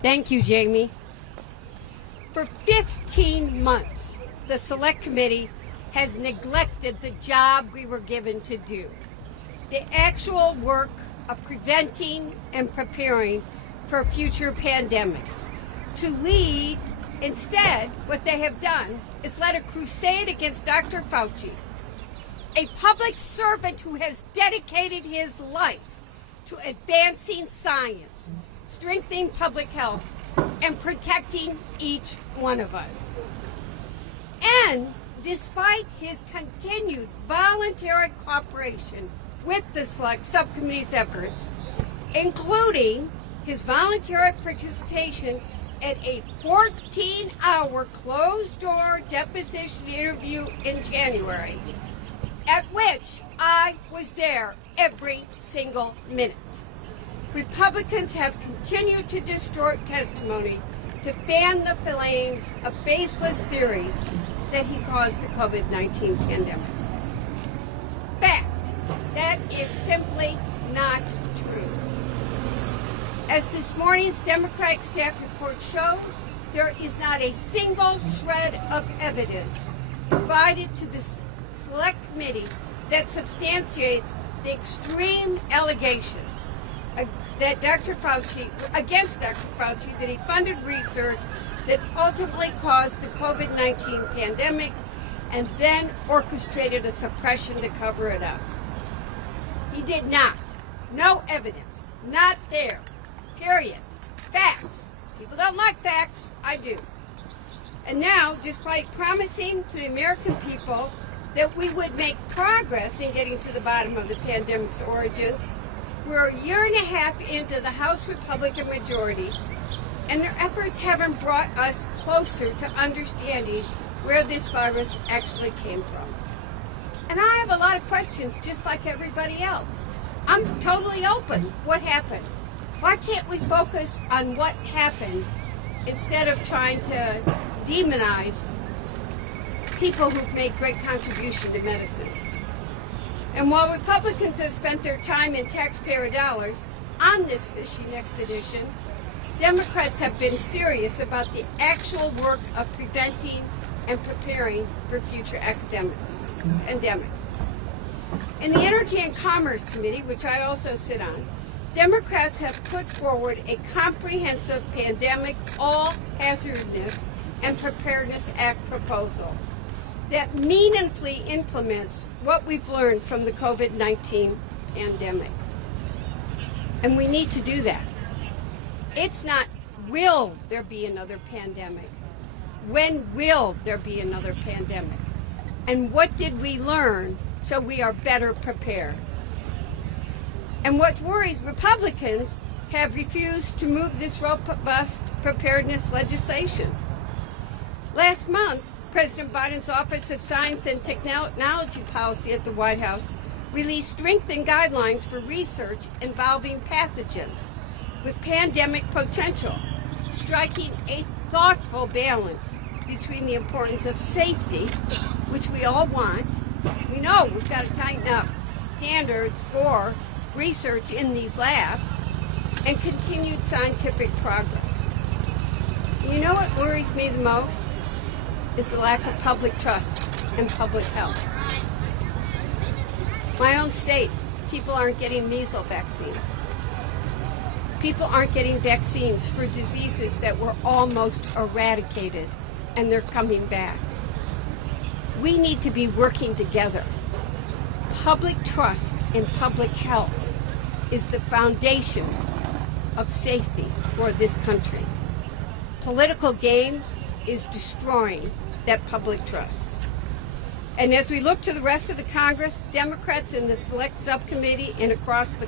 Thank you, Jamie. For 15 months, the Select Committee has neglected the job we were given to do, the actual work of preventing and preparing for future pandemics. To lead, instead, what they have done is led a crusade against Dr. Fauci, a public servant who has dedicated his life to advancing science, strengthening public health, and protecting each one of us. And despite his continued voluntary cooperation with the Select Subcommittee's efforts, including his voluntary participation at a 14-hour closed-door deposition interview in January, at which I was there every single minute. Republicans have continued to distort testimony to fan the flames of baseless theories that he caused the COVID-19 pandemic. Fact, that is simply not true. As this morning's Democratic staff report shows, there is not a single shred of evidence provided to the Select Committee that substantiates the extreme allegations that against Dr. Fauci, that he funded research that ultimately caused the COVID-19 pandemic and then orchestrated a suppression to cover it up. He did not. No evidence. Not there. Period. Facts. People don't like facts. I do. And now, despite promising to the American people that we would make progress in getting to the bottom of the pandemic's origins, we're a year and a half into the House Republican majority, and their efforts haven't brought us closer to understanding where this virus actually came from. And I have a lot of questions, just like everybody else. I'm totally open. What happened? Why can't we focus on what happened instead of trying to demonize people who've made great contribution to medicine? And while Republicans have spent their time in taxpayer dollars on this fishing expedition, Democrats have been serious about the actual work of preventing and preparing for future pandemics. In the Energy and Commerce Committee, which I also sit on, Democrats have put forward a comprehensive pandemic all-hazardness and preparedness act proposal that meaningfully implements what we've learned from the COVID-19 pandemic. And we need to do that. It's not, will there be another pandemic? When will there be another pandemic? And what did we learn so we are better prepared? And what worries Republicans have refused to move this robust preparedness legislation. Last month, President Biden's Office of Science and Technology Policy at the White House released strengthened guidelines for research involving pathogens with pandemic potential, striking a thoughtful balance between the importance of safety, which we all want. We know we've got to tighten up standards for research in these labs, and continued scientific progress. You know what worries me the most? Is the lack of public trust in public health. My own state, people aren't getting measles vaccines. People aren't getting vaccines for diseases that were almost eradicated, and they're coming back. We need to be working together. Public trust in public health is the foundation of safety for this country. Political games is destroying that public trust. And as we look to the rest of the Congress, Democrats in the Select Subcommittee and across the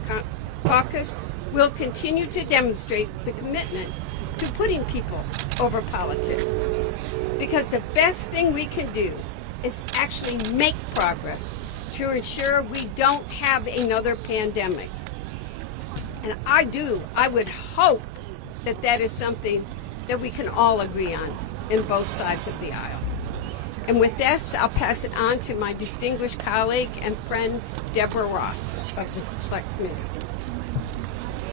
caucus will continue to demonstrate the commitment to putting people over politics. Because the best thing we can do is actually make progress to ensure we don't have another pandemic. And I would hope that that is something that we can all agree on in both sides of the aisle. And with this, I'll pass it on to my distinguished colleague and friend, Deborah Ross of the Select Committee.